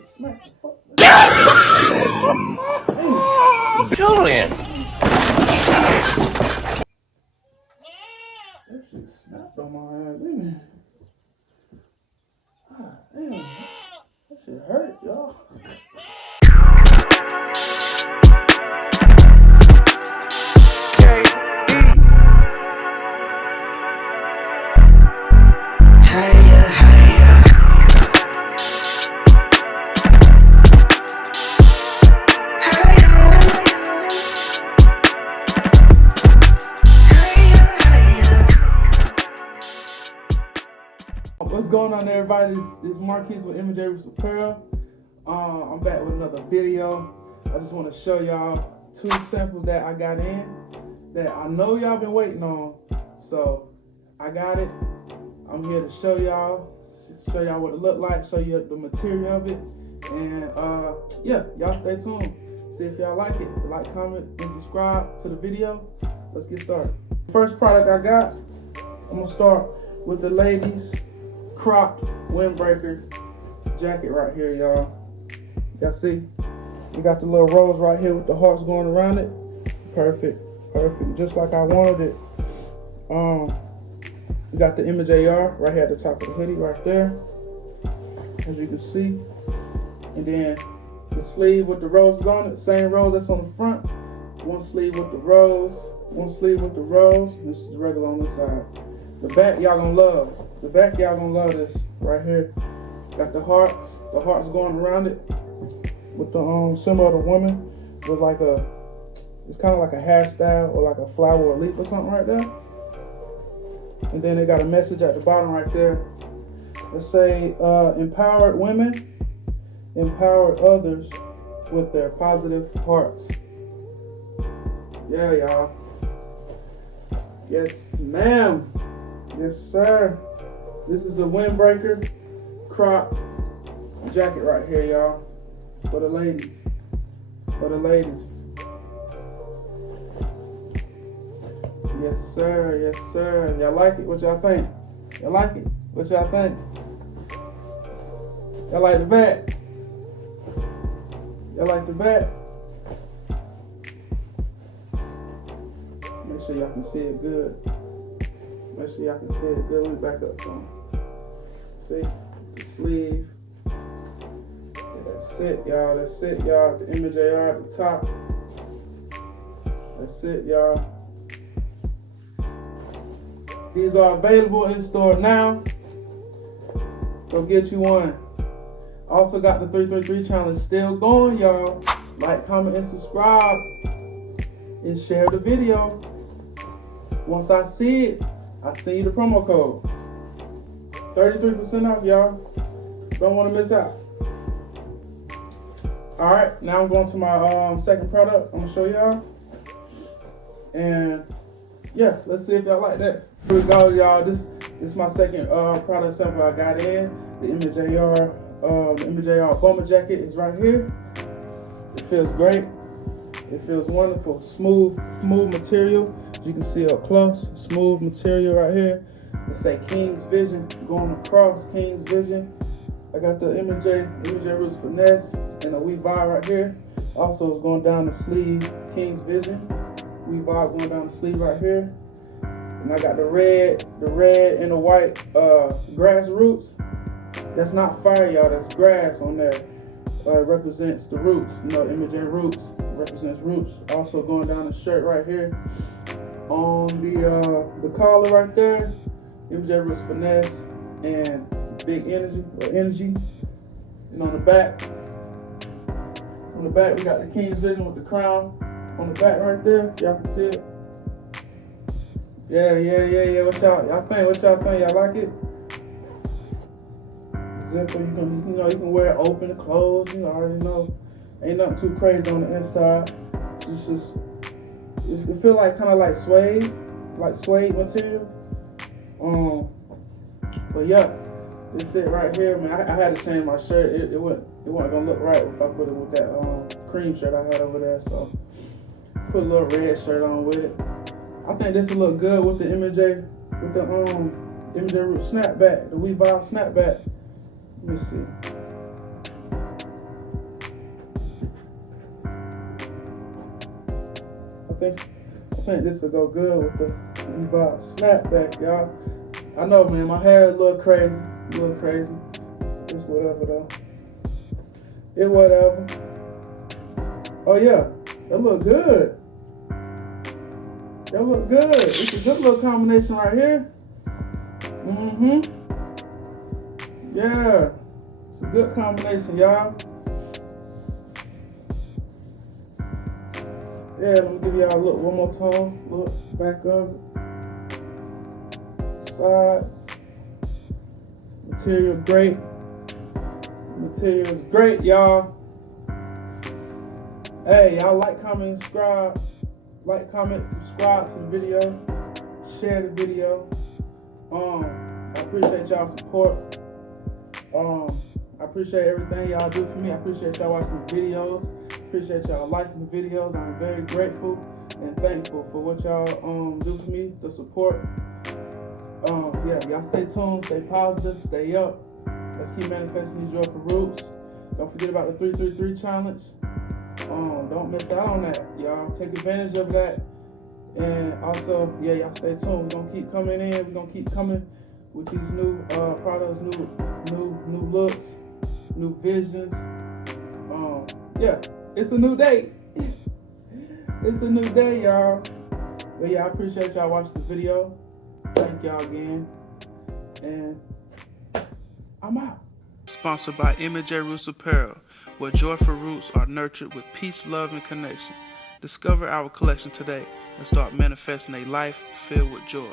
just smacked the fuck. Julian! That shit snapped on my ass, didn't it? God damn. That shit hurt, y'all. K.O.E. Higher, higher. What's going on, everybody? This is Marquise with MnjRoots Apparel. I'm back with another video. I just want to show y'all 2 samples that I got in that I know y'all been waiting on. So I got it. I'm here to show y'all what it look like, show you the material of it, and yeah, y'all stay tuned. See if y'all like it. Like, comment, and subscribe to the video. Let's get started. First product I got, I'm gonna start with the ladies cropped windbreaker jacket right here, y'all. Y'all see? We got the little rose right here with the hearts going around it. Perfect, just like I wanted it. We got the MnjR right here at the top of the hoodie right there, as you can see. And then the sleeve with the roses on it, same rose that's on the front. One sleeve with the rose, one sleeve with the rose. This is regular on this side. The back y'all gonna love. The back y'all gonna love this right here. Got the hearts going around it with the symbol of the woman with like it's kind of like a hairstyle or like a flower or leaf or something right there. And then they got a message at the bottom right there. Let's say empowered women, empower others with their positive hearts. Yeah, y'all. Yes, ma'am. Yes, sir. This is the windbreaker cropped jacket right here, y'all. For the ladies. For the ladies. Yes, sir. Yes, sir. Y'all like it? What y'all think? Y'all like it? What y'all think? Y'all like the back? Y'all like the back? Make sure y'all can see it good. Make sure y'all can see it good. Let me back up some. See? The sleeve. Yeah, that's it, y'all. That's it, y'all. The MnjR at the top. That's it, y'all. These are available in store now. Go get you one. Also got the 333 challenge still going, y'all. Like, comment, and subscribe. And share the video. Once I see it, I'll send you the promo code. 33% off, y'all. Don't want to miss out. Alright, now I'm going to my second product. I'm going to show y'all. And yeah, let's see if y'all like this. Here we go, y'all. This is my second product sample I got in. The MnjR bomber jacket is right here. It feels great. It feels wonderful. Smooth material. As you can see up close, smooth material right here. It say King's Vision going across. King's Vision. I got the MnjRoots finesse and a We Vibe right here. Also, it's going down the sleeve. King's Vision. We Vibe going down the sleeve right here. And I got the red and the white grassroots. That's not fire, y'all. That's grass on there. It represents the roots. You know, MnjRoots represents roots. Also going down the shirt right here. On the collar right there, MnjRoots finesse and big energy or energy. And on the back we got the King's Vision with the crown on the back right there. Y'all can see it. Yeah. What y'all think? What y'all think? Y'all like it? Zipper, you can wear it open, closed. You already know. Ain't nothing too crazy on the inside. It feel like kind of like suede material. But yeah, this it right here, man. I had to change my shirt. It wasn't gonna look right if I put it with that cream shirt I had over there. So put a little red shirt on with it. I think this will look good with the MnjRoots snapback, the We Vibe snapback. Let me see. think this will go good with the Reebok snapback, y'all. I know, man, my hair is a little crazy. It's whatever, though. It whatever. Oh, yeah. That look good. That look good. It's a good little combination right here. Yeah. It's a good combination, y'all. Yeah, let me give y'all a look one more time. Look, back of it. Side. Material great. Material is great, y'all. Hey, y'all like, comment, subscribe. Like, comment, subscribe to the video. Share the video. I appreciate y'all support. I appreciate everything y'all do for me. I appreciate y'all watching the videos. Appreciate y'all liking the videos. I'm very grateful and thankful for what y'all do for me, the support. Yeah, y'all stay tuned, stay positive, stay up. Let's keep manifesting these joyful roots. Don't forget about the 333 challenge. Don't miss out on that, y'all. Take advantage of that. And also, yeah, y'all stay tuned. We're gonna keep coming in. We're gonna keep coming with these new products, new looks, new visions. Yeah, it's a new day. It's a new day, y'all. But yeah, I appreciate y'all watching the video. Thank y'all again. And I'm out. Sponsored by MnjRoots Apparel, where joyful roots are nurtured with peace, love, and connection. Discover our collection today and start manifesting a life filled with joy.